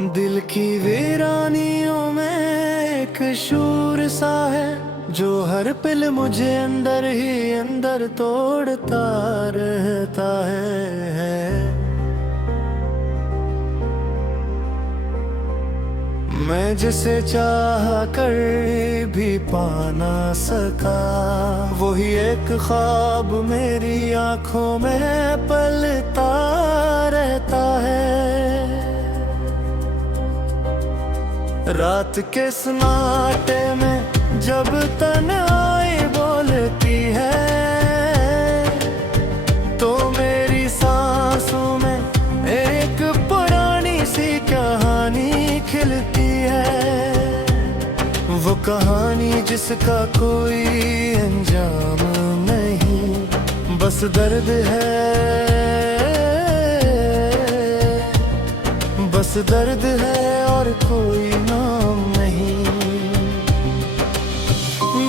दिल की वीरानियों में एक शूर सा है जो हर पल मुझे अंदर ही अंदर तोड़ता रहता है। मैं जिसे चाह कर भी पा ना सका, वही एक ख्वाब मेरी आंखों में पलता रहता है। रात के सन्नाटे में जब तन्हाई बोलती है, तो मेरी सांसों में एक पुरानी सी कहानी खिलती है। वो कहानी जिसका कोई अंजाम नहीं, बस दर्द है, बस दर्द है और कोई नाम नहीं।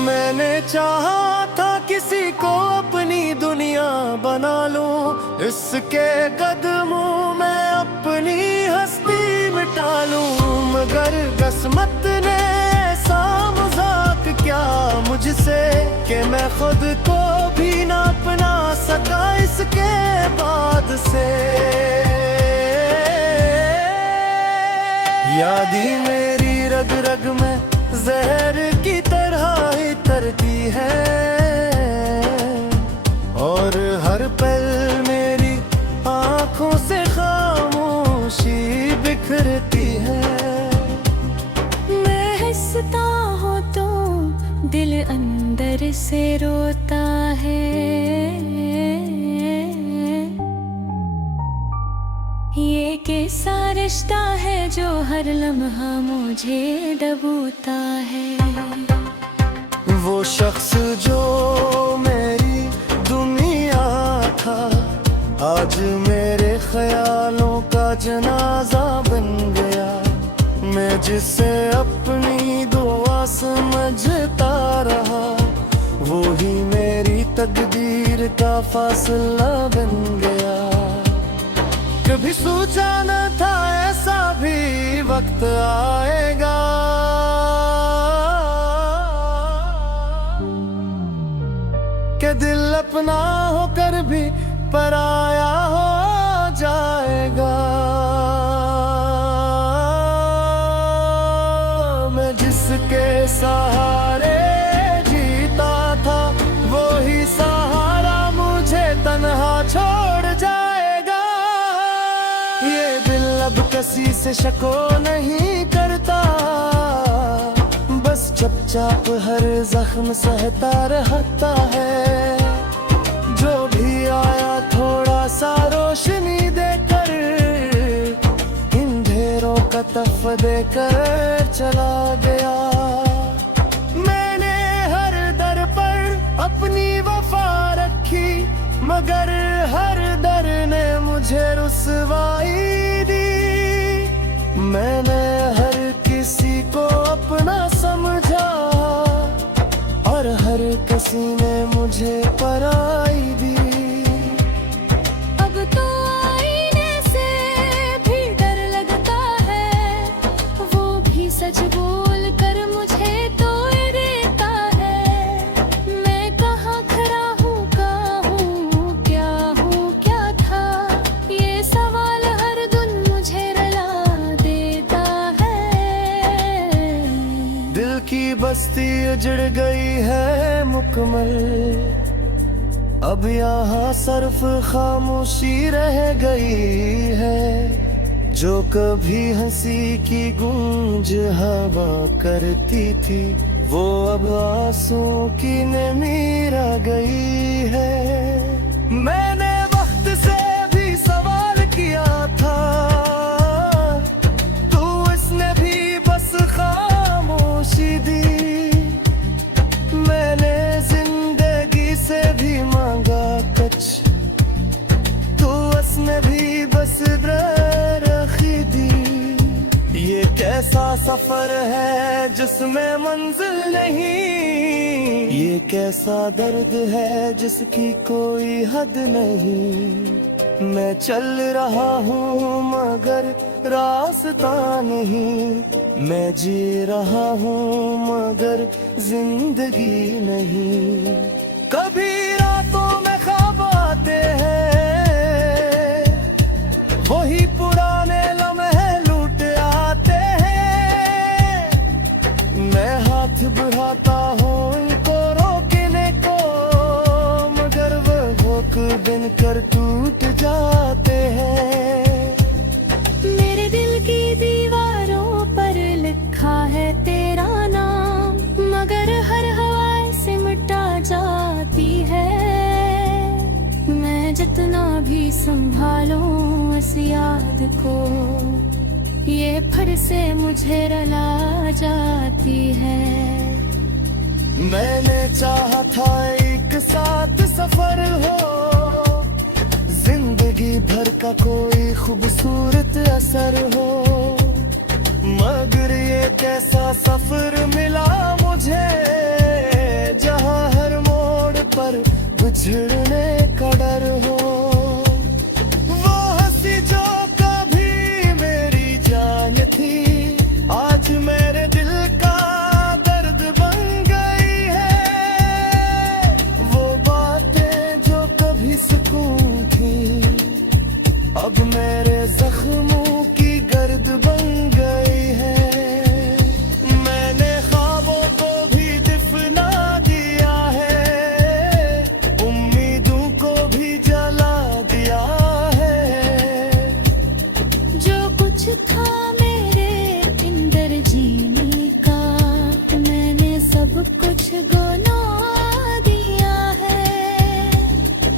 मैंने चाहा था किसी को अपनी दुनिया बना लूं, इसके कदमों में अपनी हस्ती मिटा लूं, मगर किस्मत ने ऐसा मजाक क्या मुझसे कि मैं खुद को भी ना अपना सका इसके बाद से। यादें मेरी रग रग में जहर की तरह ही तरती है, और हर पल मेरी आंखों से खामोशी बिखरती है। मैं हंसता हूँ तो दिल अंदर से रोता है, ये कैसा रिश्ता है जो हर लम्हा मुझे डबोता है। वो शख्स जो मेरी दुनिया था, आज मेरे ख्यालों का जनाजा बन गया। मैं जिसे अपनी दुआ समझता रहा, वो ही मेरी तकदीर का फासला बन गया। कभी सोचा न था ऐसा भी वक्त आएगा, कि दिल अपना होकर भी पराया हो जाएगा। मैं जिसके सहारे जीता था, वो ही सहारा मुझे तन्हा छोड़ जाएगा। ये दिल अब किसी से शको नहीं करता, बस चुपचाप हर जख्म सहता रहता है। जो भी आया थोड़ा सा रोशनी देकर, अंधेरों का तफ देकर चला गया। मैंने हर दर पर अपनी वफा रखी, मगर हर दर ने मुझे रुसवाई दी। मैंने हर किसी को अपना समझा, और हर किसी ने मुझे पराई दी। अब तो आईने से भी डर लगता है, वो भी सच बोल कर मुझे तोड़ देता है। मैं कहाँ खड़ा हूँ, कहाँ हूँ, क्या था, ये सवाल हर दिन मुझे रुला देता है। दिल की बस्ती उजड़ गई है मुकम्मल, अब यहाँ सिर्फ खामोशी रह गई है। जो कभी हंसी की गूंज हवा करती थी, वो अब आंसुओं की नमी रह गई है। मैंने वक्त से भी सवाल किया था, तो इसने भी बस खामोशी दी। मैंने जिंदगी से भी मांगा कुछ, तो उसने भी बस रखी दी। ये कैसा सफर है जिसमें मंजिल नहीं, ये कैसा दर्द है जिसकी कोई हद नहीं। मैं चल रहा हूँ मगर रास्ता नहीं, मैं जी रहा हूँ मगर जिंदगी नहीं। कभी रातों में ख्वाब आते हैं, वही पुराने लम्हे लूट आते हैं। मैं हाथ बढ़ाता हूँ इनको रोकने को, मगर वो रोक बिन कर टूट जाते हैं। मेरे दिल की दीवारों पर लिखा है तेरा नाम, मगर हर हवा से मिटा जाती है। मैं जितना भी संभालूं इस याद को, ये फिर से मुझे रुला जाती है। मैंने चाहा था एक साथ सफर हो, जिंदगी भर का कोई खूबसूरत असर हो, मगर ये कैसा सफर मिला मुझे, जहां हर मोड़ पर बिछड़ने का डर हो। वो हंसी जो कभी मेरी जान थी, आज मेरे दिल का दर्द बन गई है। वो बातें जो कभी सुकून थी, अब मेरे जख्मों की गर्द बन गई है। मैंने ख्वाबों को भी दफना दिया है, उम्मीदों को भी जला दिया है। जो कुछ था मेरे अंदर जीने का, मैंने सब कुछ गवा दिया है।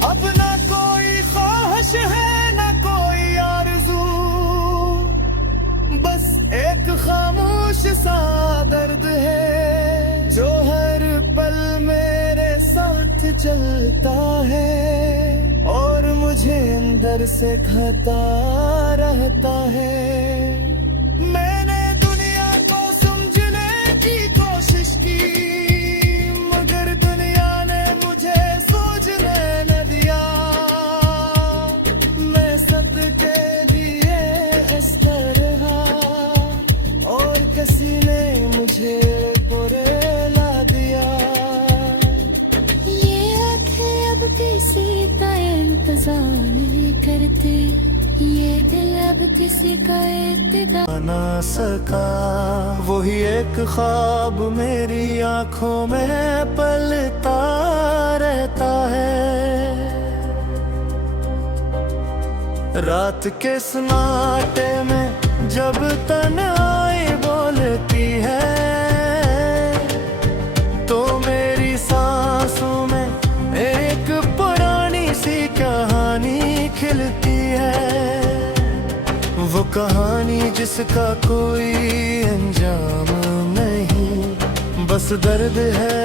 अब ना कोई ख्वाहिश है ना कोई आरज़ू, बस एक खामोश सा दर्द है, जो हर पल मेरे साथ चलता है और मुझे अंदर से खाता रहता है। मैंने दुनिया को समझने की कोशिश की, मगर दुनिया ने मुझे सोचने न दिया। मैं सबके लिए इस तरह, और किसी ने मुझे बुरेला दिया। ये आंखें अब किसी का इंतजार नहीं करते, ये दिल अब किसी का इत्तेदा ना सका। वही एक ख्वाब मेरी आंखों में पलता रहता है। रात के सन्नाटे में जब तन्हाई बोलती है, तो मेरी सांसों में एक पुरानी सी कहानी खिलती है। वो कहानी जिसका कोई अंजाम नहीं, बस दर्द है,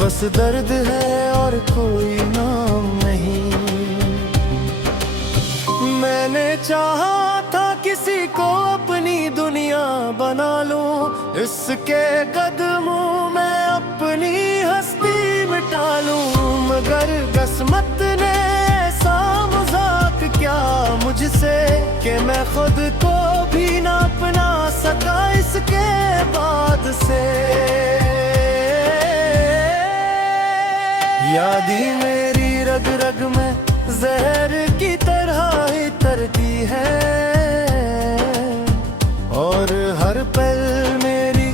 बस दर्द है और कोई नाम नहीं। मैंने चाहा था किसी को अपनी दुनिया बना लूं, इसके कदमों में अपनी हस्ती मिटा लूं, मगर किस्मत ने ऐसा मजाक क्या मुझसे, कि मैं खुद को भी ना अपना सका इसके बाद से। याद ही मेरी रग रग में जहर की तरह ही तरती है, और हर पल मेरी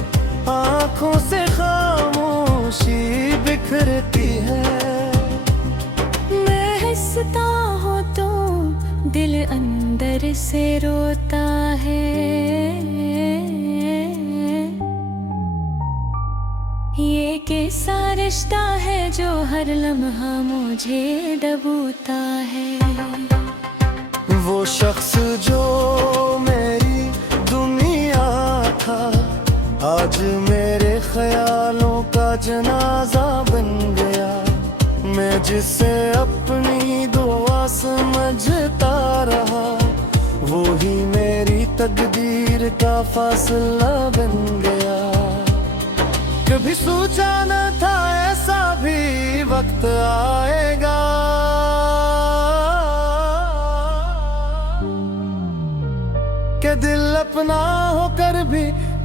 आंखों से खामोशी बिखरती है। मैं हंसता हूँ तो दिल अंदर से रोता है, ये कैसा रिश्ता है जो हर लम्हा मुझे डबोता है। वो शख्स जो मेरी दुनिया था, आज मेरे ख्यालों का जनाजा बन गया। मैं जिसे अपनी दुआ समझता रहा, वो ही मेरी तकदीर का फासला बन गया। कभी सोचा न था ऐसा भी वक्त वक्त आएगा कि दिल अपना होकर भी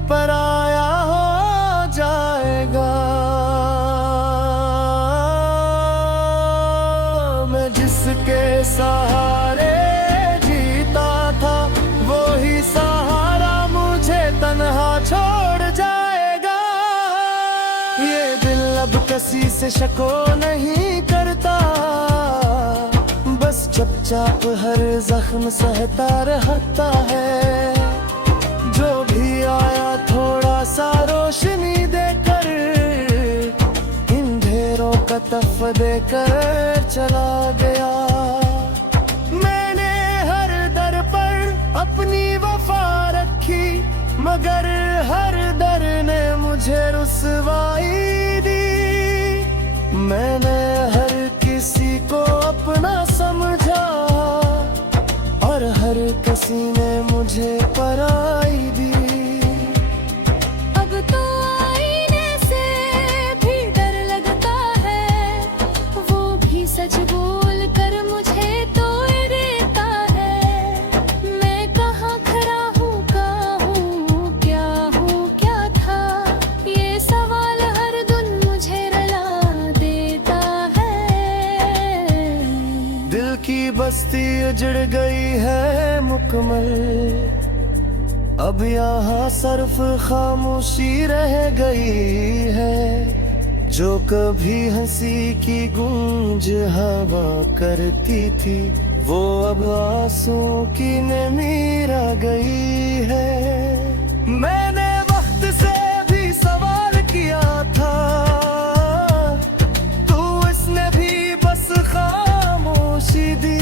पराया हो जाएगा। मैं जिसके सहारे जीता था वो ही सहारा मुझे तन्हा छोड़ जाएगा। ये दिल अब किसी से शको नहीं करता, बस चुपचाप हर जख्म सहता रहता है। जो भी आया थोड़ा सा रोशनी देकर, अंधेरों का तफ देकर चला गया। मैंने हर दर पर अपनी वफा रखी, मगर हर दर ने मुझे रुसवाई दी। मैंने हर किसी को अपना समझा और हर किसी ने मुझे पराई दी। अब तो आईने से भी डर लगता है, वो भी सच बोल कर मुझे तोड़ देता है। मैं कहाँ खरा हूँ क्या था, ये सवाल हर दिन मुझे रुला देता है। दिल की बस्ती उजड़ गई है मुकम्मल, अब यहाँ सिर्फ खामोशी रह गई है। जो कभी हंसी की गूंज हवा करती थी, वो अब आंसू की नमी रह गई है। मैंने वक्त से भी सवाल किया था, तो इसने भी बस खामोशी दी।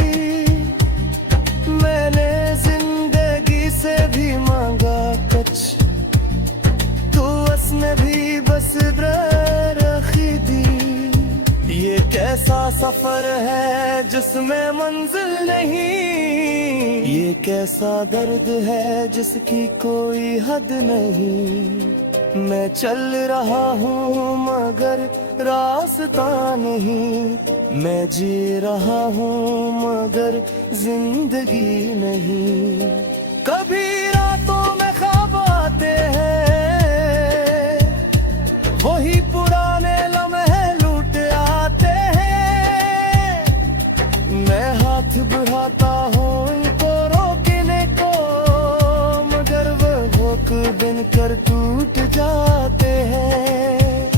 मैंने जिंदगी से भी मांगा कुछ, तो उसने भी बस रखी दी। ये कैसा सफर है जिसमें मंजिल नहीं, ये कैसा दर्द है जिसकी कोई हद नहीं। मैं चल रहा हूँ मगर रास्ता नहीं, मैं जी रहा हूँ मगर जिंदगी नहीं। कभी रातों में ख्वाब आते हैं, वही पुराने लम्हे लूट आते हैं। मैं हाथ बढ़ाता हूँ इनको रोकने को, मगर वो रोक बिन कर टूट जाते हैं।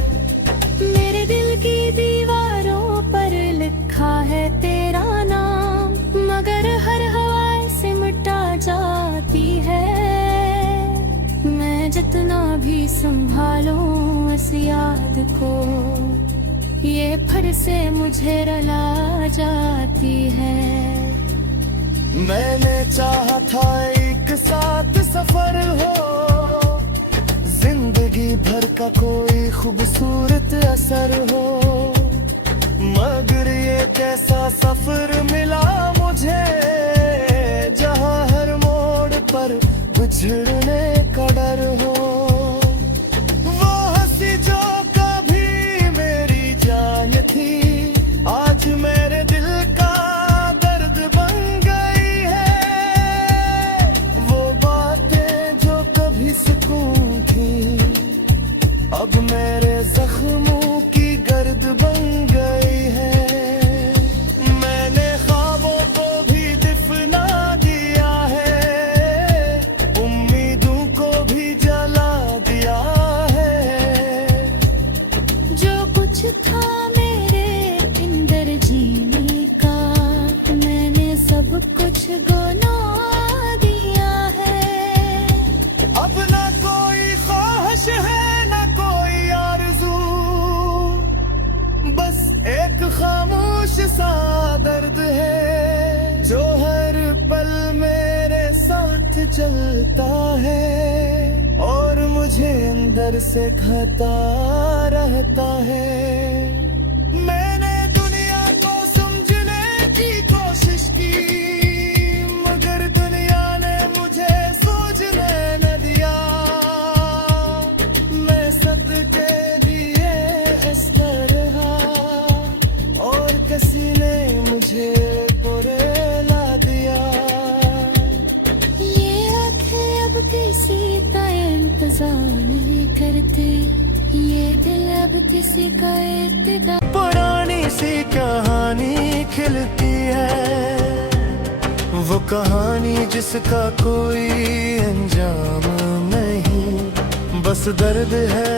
मेरे दिल की दीवारों पर लिखा है तेरा नाम, मगर हर हवा से मिटा जाती है। मैं जितना भी संभालूं इस याद को, ये फिर से मुझे रुला जाती है। मैंने चाहा था एक साथ सफर हो, जिंदगी भर का कोई खूबसूरत असर हो, मगर ये कैसा सफर मिला मुझे, जहाँ हर मोड़ पर बिछड़ने का डर हो। वो हंसी जो कभी मेरी जान थी, आज मेरे दिल का दर्द बन गई है। वो बातें जो कभी सुकून थी, अब मेरे जख्मों की गर्द बन गई है। मैंने ख्वाबों को भी दफना दिया है, उम्मीदों को भी जला दिया है। जो कुछ था मेरे अंदर जीने का, मैंने सब कुछ गवा दिया है। अब ना कोई ख्वाहिश है ना कोई आरज़ू, बस एक खामोश सा दर्द है, जो हर पल मेरे साथ चलता है और मुझे अंदर से खाता रहता है। मैंने दुनिया को समझने की कोशिश की, मगर दुनिया ने मुझे सूझने न दिया। मैं सदके दिए इस तरह अब किसी का इब्तिदा। पुरानी सी कहानी खिलती है, वो कहानी जिसका कोई अंजाम नहीं, बस दर्द है,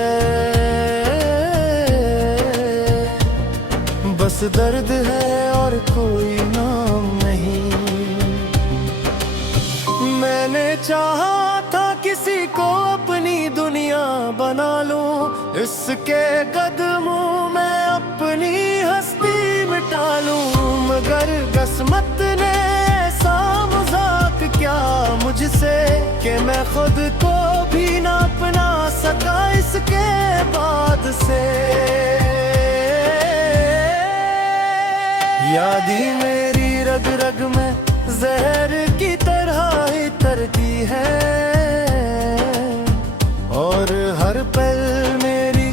बस दर्द है और कोई नाम नहीं। मैंने चाहा था किसी को अपनी दुनिया बना लूं, इसके कदमों में अपनी हस्ती मिटा लूं, मगर किस्मत ने ऐसा मजाक क्या मुझसे कि मैं खुद को भी ना अपना सका इसके बाद से। यादी मेरी रग रग में जहर की तरह ही तरती है, और हर पल मेरी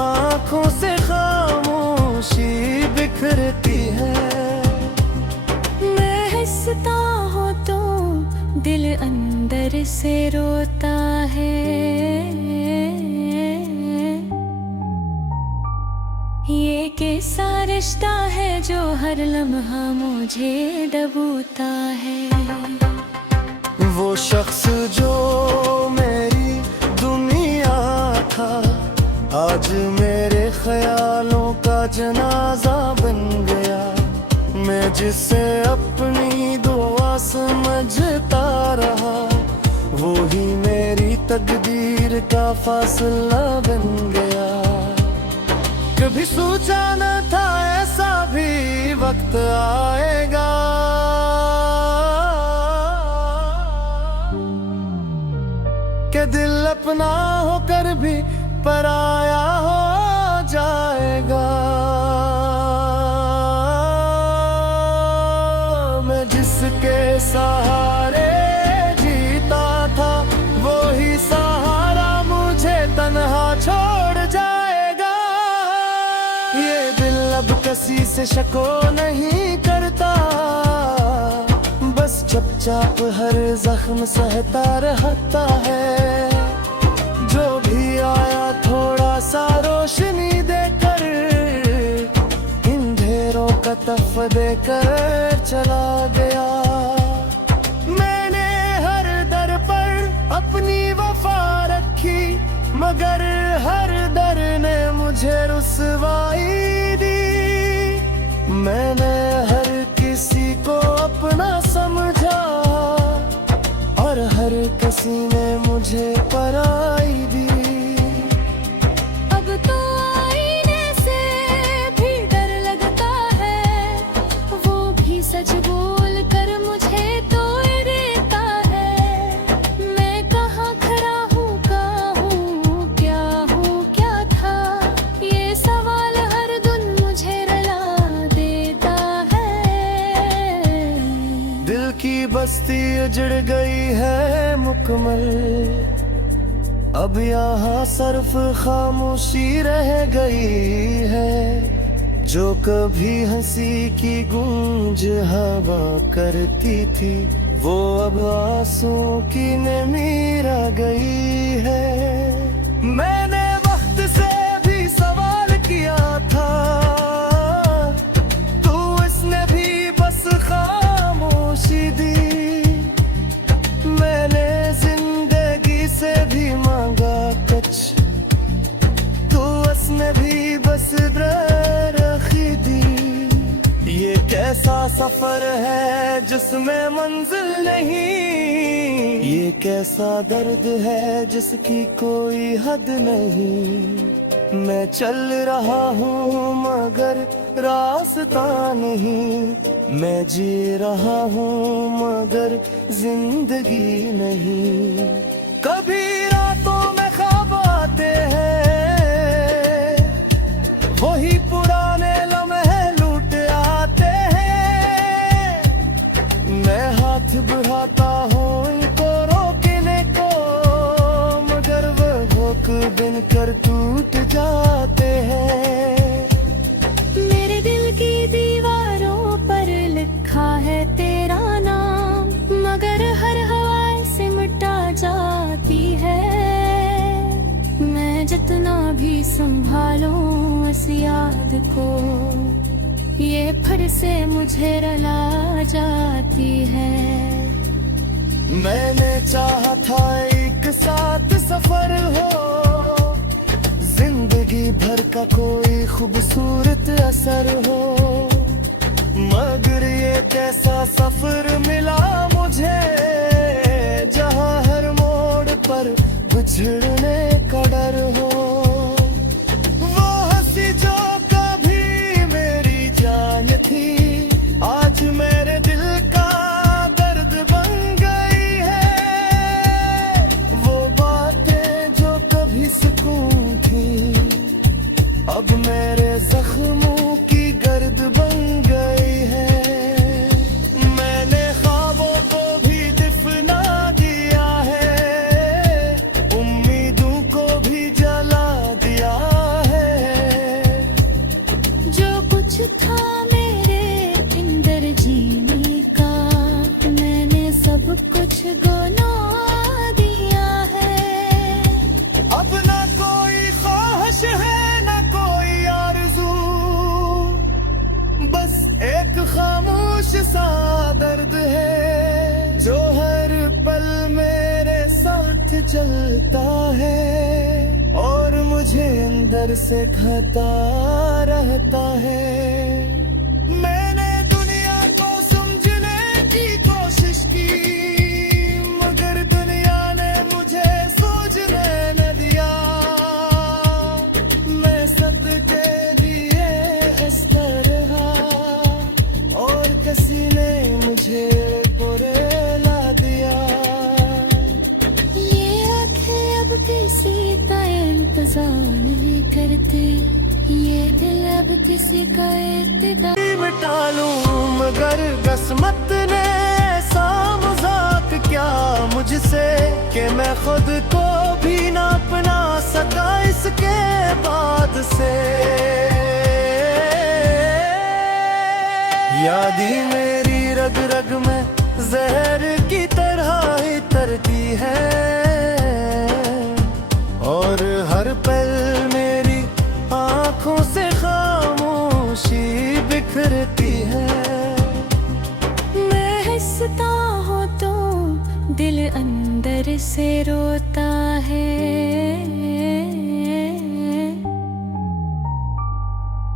आंखों से खामोशी बिखरती है। मैं हंसता हूँ तो दिल अंदर से रोता है, ये कैसा रिश्ता है जो हर लम्हा मुझे डबोता है। वो शख्स जो मेरी दुनिया था, आज मेरे ख्यालों का जनाजा बन गया। मैं जिसे अपनी दुआ समझता रहा, वो ही मेरी तकदीर का फासला बन गया। कभी सोचा न था ऐसा भी वक्त आएगा, कि दिल अपना होकर भी पराया हो जाएगा। मैं जिसके सहारे जीता था, वो ही सहारा मुझे तन्हा छोड़ जाएगा। ये दिल अब किसी से शको नहीं करता, बस चुपचाप हर जख्म सहता रहता है। जो भी आया थोड़ा सा रोशनी देकर, अंधेरों का तफ देकर चला गया। मैंने हर दर पर अपनी वफा रखी, मगर हर दर ने मुझे रुसवाई दी। मैंने हर किसी को अपना समझा, और हर किसी ने मुझे पराई दी। अब तो आईने से भी डर लगता है, वो भी सच बोल कर मुझे तोड़ देता है। मैं कहाँ खड़ा हूँ, कहाँ हूँ, क्या था, ये सवाल हर दिन मुझे रुला देता है। दिल की बस्ती उजड़ गई है मुकम्मल, अब यहाँ सिर्फ खामोशी रह गई है। जो कभी हंसी की गूंज हवा करती थी, वो अब आंसुओं की नमी रह गई है। मैंने वक्त से भी सवाल किया था, तो इसने भी बस खामोशी दी। मैंने जिंदगी से भी मांगा कुछ, तो उसने भी बस रखी दी। ये कैसा सफर है जिसमें मंजिल नहीं, ये कैसा दर्द है जिसकी कोई हद नहीं। मैं चल रहा हूँ मगर रास्ता नहीं, मैं जी रहा हूँ मगर जिंदगी नहीं। कभी रातों में ख्वाब आते हैं, वही पुराने लम्हे लूट आते हैं। मैं हाथ बढ़ाता हूँ इनको रोकने को, मगर वो भूख बिन कर टूट जाते हैं। मेरे दिल की दीवारों पर लिखा है तेरा नाम, मगर हर हवा से मिटा जाती है। मैं जितना भी संभालूं ये फिर से मुझे रुला जाती है। मैंने चाहा था एक साथ सफर हो, जिंदगी भर का कोई खूबसूरत असर हो, मगर ये कैसा सफर मिला मुझे, जहां हर मोड़ पर बिछड़ने का डर हो। वो हंसी जो कभी मेरी जान थी, आज मेरे दिल का दर्द बन गई है। वो बातें जो कभी सुकून थी, अब मेरे जख्मों की गर्द बन गई है। मैंने ख्वाबों को भी दफना दिया है, उम्मीदों को भी जला दिया है। जो कुछ था मेरे अंदर जीने का, मैंने सब कुछ गवा दिया है। अब ना कोई ख्वाहिश है ना कोई आरज़ू, बस एक खामोश सा दर्द है, जो हर पल मेरे साथ चलता है और मुझे अंदर से खाता रहता है। मैंने दुनिया को समझने की कोशिश की, मगर दुनिया ने मुझे सूझने न दिया। मैं सदके दिए इस तरह, और किसी ने मुझे बुरेला दिया। ये आंखें अब किसी का इंतजार नहीं करती, ये दिल अब किसी का इत्तेदा मिटा लूं, मगर किस्मत ने ऐसा मजाक क्या मुझसे, कि मैं खुद को भी ना अपना सका इसके बाद से। याद ही मेरी रग रग में जहर की तरह ही तरती है, और हर पल मेरी आंखों से खामोशी बिखरती है। मैं हंसता हूँ तो दिल अंदर से रोता है।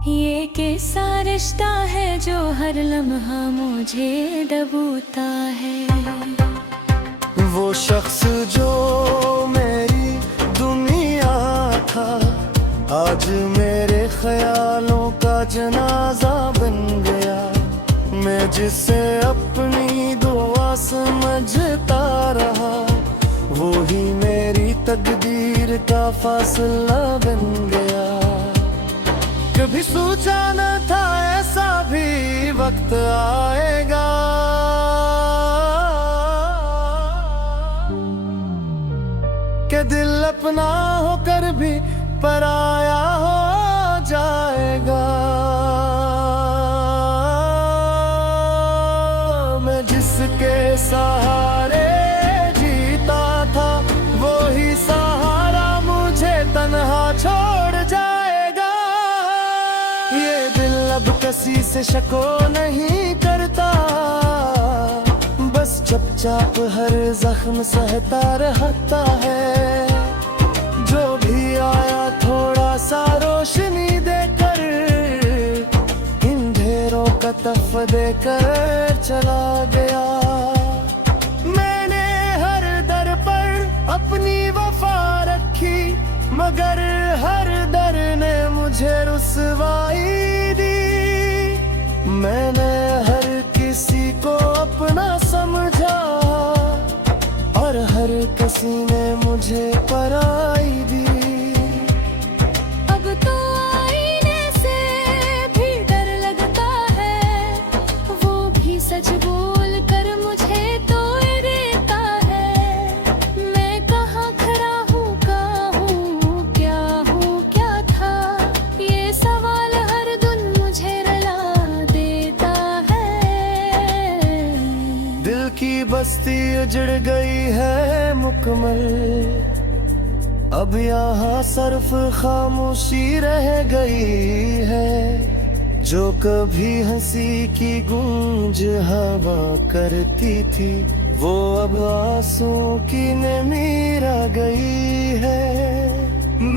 ये कैसा रिश्ता है जो हर लम्हा मुझे डबोता है। वो शख्स जो मेरी दुनिया था, आज मेरे ख्यालों का जनाजा बन गया। मैं जिसे अपनी दुआ समझता रहा, वो ही मेरी तकदीर का फासला बन गया। कभी सोचा न था ऐसा भी वक्त आएगा, कि दिल अपना होकर भी पराया हो जाएगा। मैं जिसके सहारे जीता था, वो ही सहारा मुझे तन्हा छोड़ जाएगा। ये दिल अब किसी से शको नहीं करता, बस चुपचाप हर जख्म सहता रहता है। जो भी आया थोड़ा सा रोशनी देकर, अंधेरों का तफ देकर चला गया। मैंने हर दर पर अपनी वफा रखी, मगर हर दर ने मुझे रुसवाई दी। मैंने हर किसी को अपना समझा, और हर किसी ने मुझे पराई दी। अब तो आईने से भी डर लगता है, वो भी सच बोल कर मुझे तोड़ देता है। मैं कहाँ खड़ा हूँ, कहाँ हूँ, क्या था, ये सवाल हर दिन मुझे रुला देता है। दिल की बस्ती उजड़ गई है मुकम्मल, अब यहाँ सिर्फ खामोशी रह गई है। जो कभी हंसी की गूंज हवा करती थी, वो अब आंसू की नीरा गई है।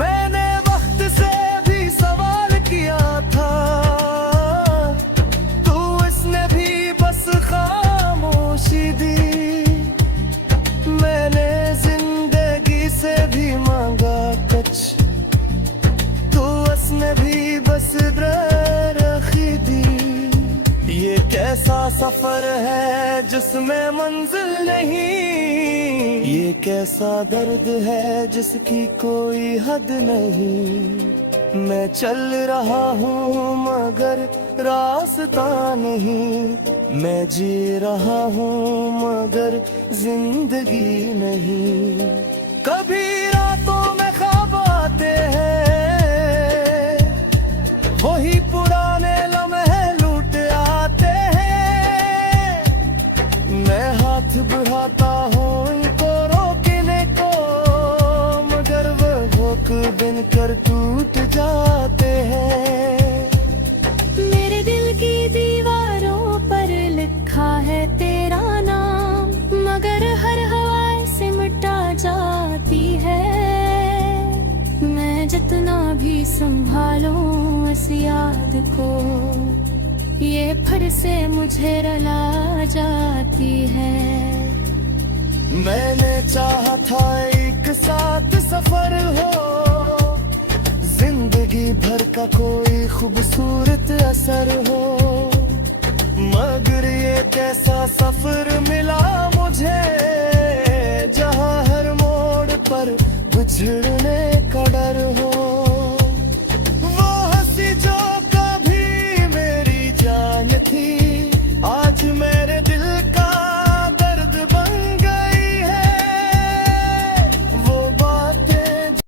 मैंने वक्त से भी सवाल किया था, तू इसने भी बस खामोशी दी। मैंने जिंदगी से भी मांगा कुछ, तू उसने भी बस रखी दी। ये कैसा सफर है जिसमें मंजिल नहीं, ये कैसा दर्द है जिसकी कोई हद नहीं। मैं चल रहा हूँ मगर रास्ता नहीं, मैं जी रहा हूँ मगर जिंदगी नहीं। कभी रातों में ख्वाब आते हैं, वही पुराने लम्हे लूट आते हैं। मैं हाथ बढ़ाता हूँ इनको रोकने को, मगर वो रोक बिन कर टूट जाते हैं। मेरे दिल की दीवारों पर लिखा है तेरा नाम, मगर हर हवा से मिटा जाती है। मैं जितना भी संभालूं इस याद को, ये फिर से मुझे रुला जाती है। मैंने चाहा था एक साथ सफर हो, जिंदगी भर का कोई खूबसूरत असर हो, मगर ये कैसा सफर मिला मुझे, जहाँ हर मोड़ पर बिछड़